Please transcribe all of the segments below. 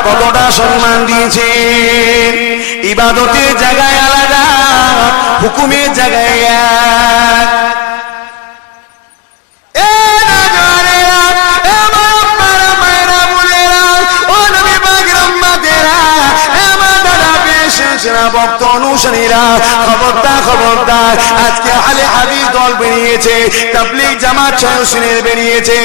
কতটা সম্মান দিয়েছে ইবাদতের জায়গায় আলাদা হুকুমের জায়গায় এসেছেরা, ভক্ত অনুসারীরা, খবরদার, খবরদার, আজকে আলে হাদিস দল বেরিয়েছে তাবলিগ জামাত সদস্যের বেরিয়েছে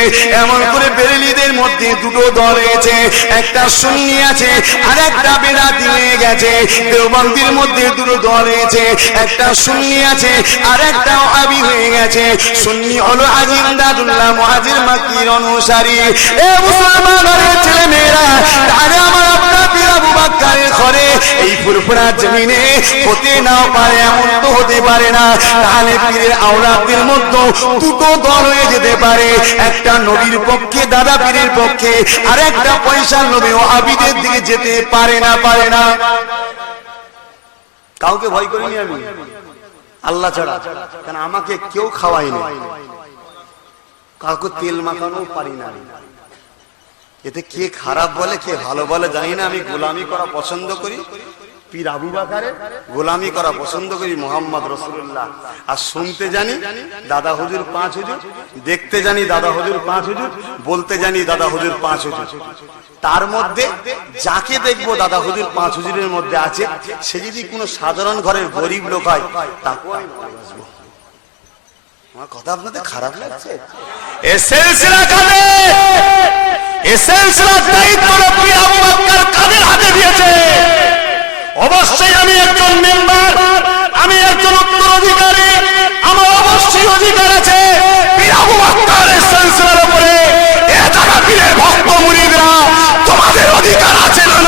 এমন করে বেরেলিদের মধ্যে দুটো দল হয়েছে একটা সুন্নি আছে আর একটা বেদাতি হয়ে গেছে দেওবন্দির মধ্যে দুটো দল হয়েছে একটা সুন্নি আছে আর একটা আবি হয়ে গেছে সুন্নি হলো আজিম দাদুল্লাহ মুহাজির মাকির অনুসারী। এ মুসলমানের ছেলে মেয়েরা তারা আমার আপনার পীর আবু বাক্কারের ঘরে এই ফুরফুরা জমিনে হতে নাও পারে এমন তো হতে পারে না। তাহলে পীরের আওলাদের মধ্যে দুটো দল হয়ে যেতে পারে। একটা নবীর পক্ষে, দাদা পীরের পক্ষে, আর একটা পয়সার লোভে ও আবিদের দিকে যেতে পারে না পারে না। কাউকে ভয় করিনি আমি। আল্লাহ ছাড়া। কেন আমাকে কেউ খাওয়ায়নি? কাউকে তেল মাখানো পারি না এতে কে খারাপ বলে, কে ভালো বলে জানি না। আমি গোলামি করা পছন্দ করি। পীর আবু বাকারে গোলামি করা পছন্দ করি মোহাম্মদ রসুল্লাহ আর শুনতে জানি দাদা হুজুর পাঁচ হুজুর, দেখতে জানি দাদা হুজুর পাঁচ হুজুর, বলতে জানি দাদা হুজুর পাঁচ হুজুর। তার মধ্যে যাকে দেখব দাদা হুজুর পাঁচ হুজুরের মধ্যে আছে, সে যদি কোনো সাধারণ ঘরের গরিব লোক হয় ভালোবাসবো আমার কথা আপনাদের খারাপ লাগছে? এ সিলসিলা কাদের? এ দায়িত্ব আবু বকর কাদের হাতে দিয়েছে? অবশ্যই আমি একজন মেম্বার, আমি একজন উত্তরাধিকারী, আমার অবশ্যই অধিকার আছে। ভক্ত মুরিদরা তোমাদের অধিকার আছে না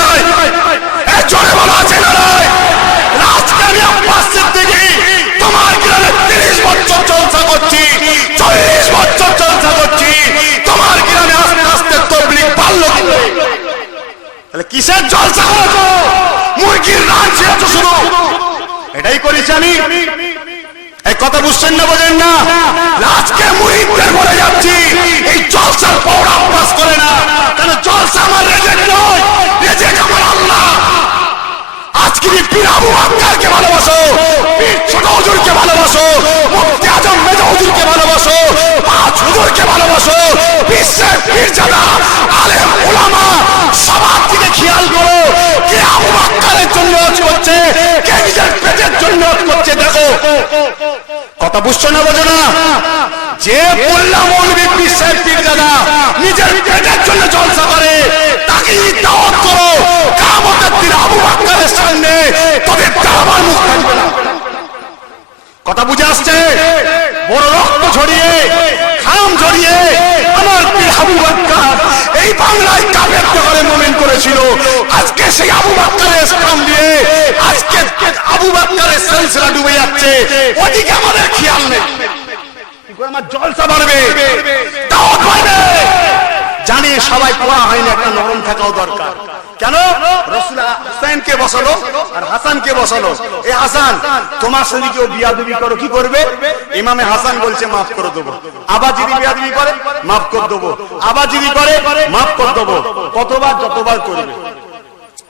এটাই করেছি আমি। এই কথা বুঝছেন না, বোঝেন না? আজকে মুরিদদের বলে যাচ্ছি। এই জলসার পৌড়া অভ্যাস করে না। কেন জলসা আমার রেজেক নয়? রেজেক আমার আল্লাহ। ভালোবাসো খেয়াল করো। আবু জন্য করছে। কে পেটের জন্য করছে, দেখো। কথা বুঝছ না, বোঝো না? যে পীর দাদা। নিজের পেটের জন্য জলসা করে তাকে কথা বুঝে আসছে? বড় রক্ত ঝরিয়ে খাম ঝরিয়ে আমার পীর আবু বাক্কার এই বাংলায় কাফের করে মোমেন করেছিল? আজকে সেই আবু বাক্কারের স্থান দিয়ে আজকে আবু বাক্কারের সিলসিলা ডুবে যাচ্ছে। ওদিকে আমাদের খেয়াল নেই। আমার জলসা বাড়বে? দাওয়াত বাড়বে। জানি সবাই পড়া হয়নি, একটা নরম থাকাও দরকার। কেন? বসালো আর হাসানকে বসালো। এ হাসান, তোমার সঙ্গে কেউ বিয়াদবি করো, কি করবে? ইমামে হাসান বলছে, মাফ করে দেবো। আবার যদি বিয়াদবি করে, মাফ করে দেবো। আবার যদি করে, মাফ করে দেবো। কতবার, যতবার করবে।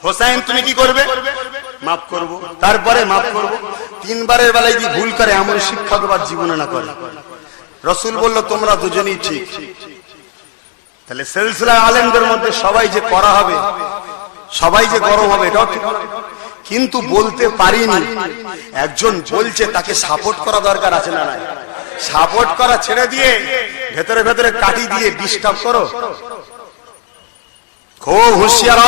হোসাইন, তুমি কি করবে? মাফ করব। তারপরে মাফ করব। তিনবারের বেলায় যদি ভুল করে, এমন শিক্ষা দেবার জীবনে না করে। রসুল বলল, তোমরা দুজনেই ঠিক। তাহলে সিলসিলা আলেমদের মধ্যে সবাই যে করা হবে, সবাই যে গরম হবে কিন্তু বলতে পারিনি, একজন বলছে তাকে সাপোর্ট করা দরকার আছে না নাই। সাপোর্ট করা ছেড়ে দিয়ে ভেতরে ভেতরে কাটি দিয়ে ডিস্টার্ব করো। খুব হুঁশিয়ার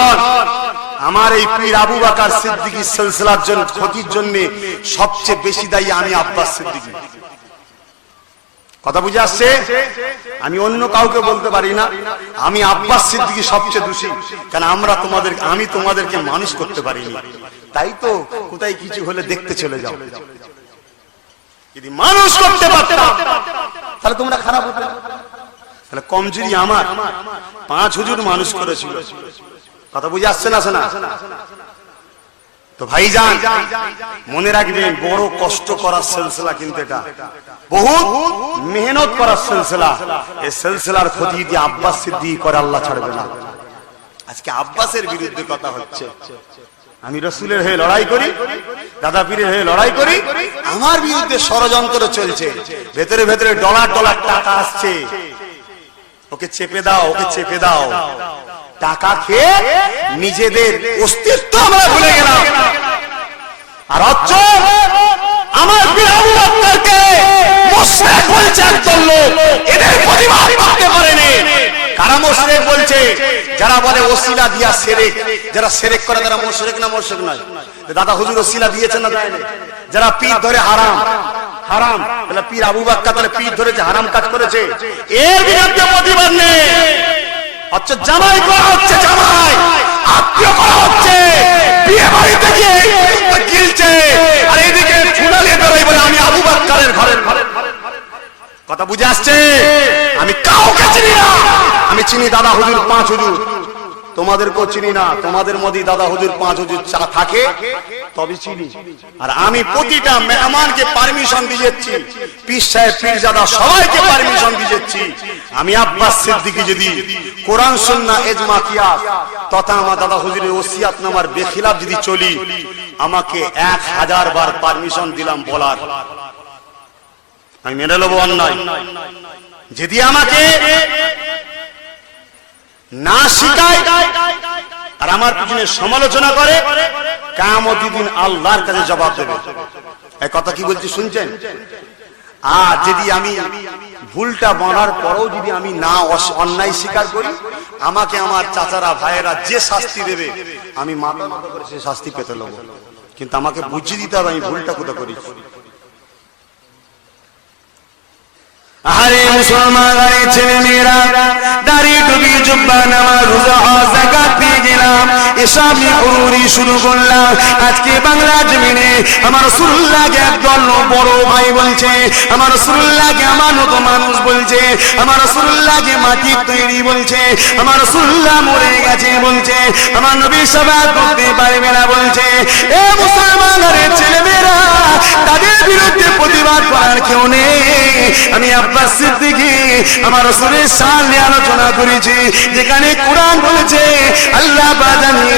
আমার এই পীর আবু বাকার সিদ্দিকী সিলসিলার জন্য ক্ষতির জন্য সবচেয়ে বেশি দায়ী আমি আব্বাস সিদ্দিকী। কথা বুঝে আসছে? আমি অন্য কাউকে বলতে পারি না। আমি আব্বাস সিদ্দিকী সবচেয়ে দোষী। কেন আমরা তোমাদের আমি তোমাদেরকে মানুষ করতে পারিনি। তাই তো কোথায় কিছু হলে দেখতে চলে যাও। যদি মানুষ করতে পারতাম, তাহলে তোমরা খারাপ হতে তাহলে কমজোরি আমার। পাঁচ হুজুর মানুষ করেছিল। কথা বুঝে আসছে না না তো ভাইজান, মনে রাখবেন, বড় কষ্ট করার সিলসিলা কিন্তু এটা। বহুত মেহনত করার সিলসিলা। এই সিলসিলার ক্ষতি দিয়ে আব্বাস সিদ্দিক করে আল্লাহ ছাড়বে না। আজকে আব্বাসের বিরুদ্ধে কথা হচ্ছে। আমি রসুলের হয়ে লড়াই করি, দাদা পীরের হয়ে লড়াই করি, আমার বিরুদ্ধে ষড়যন্ত্র চলছে। ভেতরে ভেতরে ডলার ডলার টাকা আসছে। ওকে চেপে দাও, ওকে চেপে দাও। টাকা খেয়ে নিজেদের অস্তিত্ব আমরা ভুলে গেলাম। আর অচ্চ আমার আবু বকরকে মুশরিক বলছে একদল লোক। এদের প্রতিবাদ করতে পারেনি। কারা মুশরিক বলছে? যারা বলে ওসিলা দিয়া সেরেক। যারা সেরেক করে তারা মুশরিক না মুশরিক নয়। দাদা হুজুর ওসিলা দিয়েছেন না দেয়নি? যারা পীর ধরে হারাম হারাম, তাহলে পীর আবু বাক্কা তাহলে পীর ধরেছে, হারাম কাজ করেছে। এর বিরুদ্ধে প্রতিবাদ নেই। আচ্ছা জামাই করা হচ্ছে জামাই আত্মীয় করা হচ্ছে বিয়ে বাড়িতে গিয়ে গিলছে আর এদিকে ঠুনালিয়ে বেরোই বলে আমি আবু বাক্কারের ঘরের ঘরে কথা বুঝে আসছে? আমি কাউকে চিনি না। আমি চিনি দাদা হুজুর পাঁচ হুজুর। তোমাদেরকেও চিনি না, তোমাদের মধ্যে দাদা হুজুর পাঁচ হুজুর চা থাকে, তবে চিনি। আর আমি প্রতিটা মেহমানকে পারমিশন দিয়ে যাচ্ছি। পীর সাহেব, পীরজাদা সবাইকে পারমিশন দিয়ে যাচ্ছি। আমি আব্বাস সিদ্দিকী যদি কোরআন সুন্না এজমা কিয়াস তথা আমার দাদা হুজুরের ওসিয়াত নামার বেখিলাফ যদি চলি, আমাকে এক হাজার বার পারমিশন দিলাম বলার। আমি মেনে নেব অন্যায়। যদি আমাকে না শিখায়, আর আমার পিছনে সমালোচনা করে, কামতি দিন আল্লাহর কাছে জবাব দেবে। এই কথা কি বলছি শুনছেন? আর যদি আমি ভুলটা বলার পরেও যদি আমি না অন্যায় স্বীকার করি, আমাকে আমার চাচারা, ভাইয়েরা যে শাস্তি দেবে, আমি মাথা মাথা করে সে শাস্তি পেতে নেব। কিন্তু আমাকে বুঝিয়ে দিতে হবে আমি ভুলটা কোথা করেছি। আরে মুসলমান আরে ছেলে মেয়েরা দাঁড়িয়ে টুপি জুব্বা নামা রোজা হজ যাকাত এসব শুরু করলাম। আজকে বাংলা জমিনে আমার রসুল্লাহকে একদল বড় ভাই বলছে, আমার মানুষ বলছে, আমার তৈরি বলছে, আমার মরে গেছে বলছে, আমার নবী সভা করতে পারবে না বলছে। এ মুসলমানের ছেলে মেয়েরা তাদের বিরুদ্ধে প্রতিবাদ করার কেউ নেই। আমি আব্বাস সিদ্দিকী, আমার সামনে আলোচনা করেছি, যেখানে কোরআন বলেছে, আল্লাহ বা জানিয়ে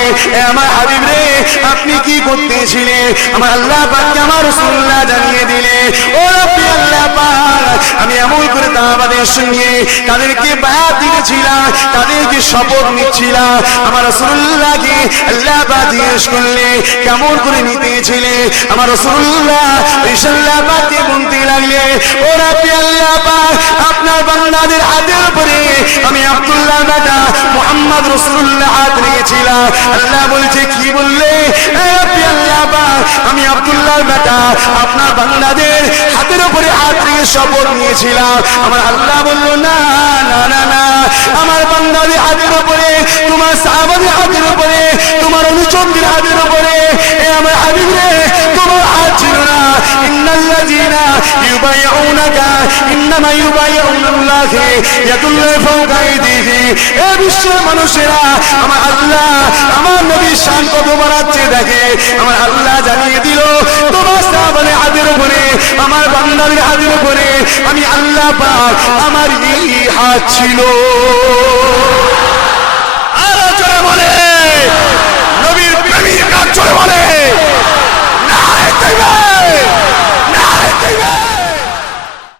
আমার হাবিব রে, আপনি কি করতেছিলেন? আমার আল্লাহ পাককে আমার রাসূলুল্লাহ জানিয়ে দিলে? ও রব্বি আল্লাহ পাক, আমি এমন করে তাদের সঙ্গে তাদেরকে বায়াত দিয়েছিলাম, তাদেরকে শপথ নিচ্ছিলাম। আমার রাসূলুল্লাহকে আল্লাহ পাক জিজ্ঞেস করলে, কেমন করে নিতেছিলে? আমার রাসূলুল্লাহ ইনশাআল্লাহ পাককে বলতে লাগলে, ও রব্বি আল্লাহ পাক, আপনার বান্দাদের হাতের উপরে আমি আব্দুল্লাহ বেটা মোহাম্মদ রাসূলুল্লাহ হাত রেখেছিলাম। আল্লাহ বলছে, কি বললে? আমি আব্দুল্লাহ বেটা, আপনার বাংলাদেশ হাতের উপরে হাত রেখে শপথ নিয়েছিলাম। আমার আল্লাহ বলল, না না না না, আমার বাংলাদেশ হাতের উপরে, তোমার সাহাবাদের হাতের উপরে, তোমার অনুচন্দ্রের হাতের উপরে আমার হাবিব রে يبايعونك, إنما يبايعون الله يد الله فوق أيديه এ বিশ্বের মানুষেরা, আমার আল্লাহ আমার নবীর শান কত বাড়াচ্ছে দেখে। আমার আল্লাহ জানিয়ে দিল, তোমার সাহাবানে হাতের উপরে, আমার বান্দার হাতের উপরে আমি আল্লাহ পাক আমার এই হাত ছিল। আরও জোরে বলে, নবীর প্রেমিক কাজ জোরে বলে না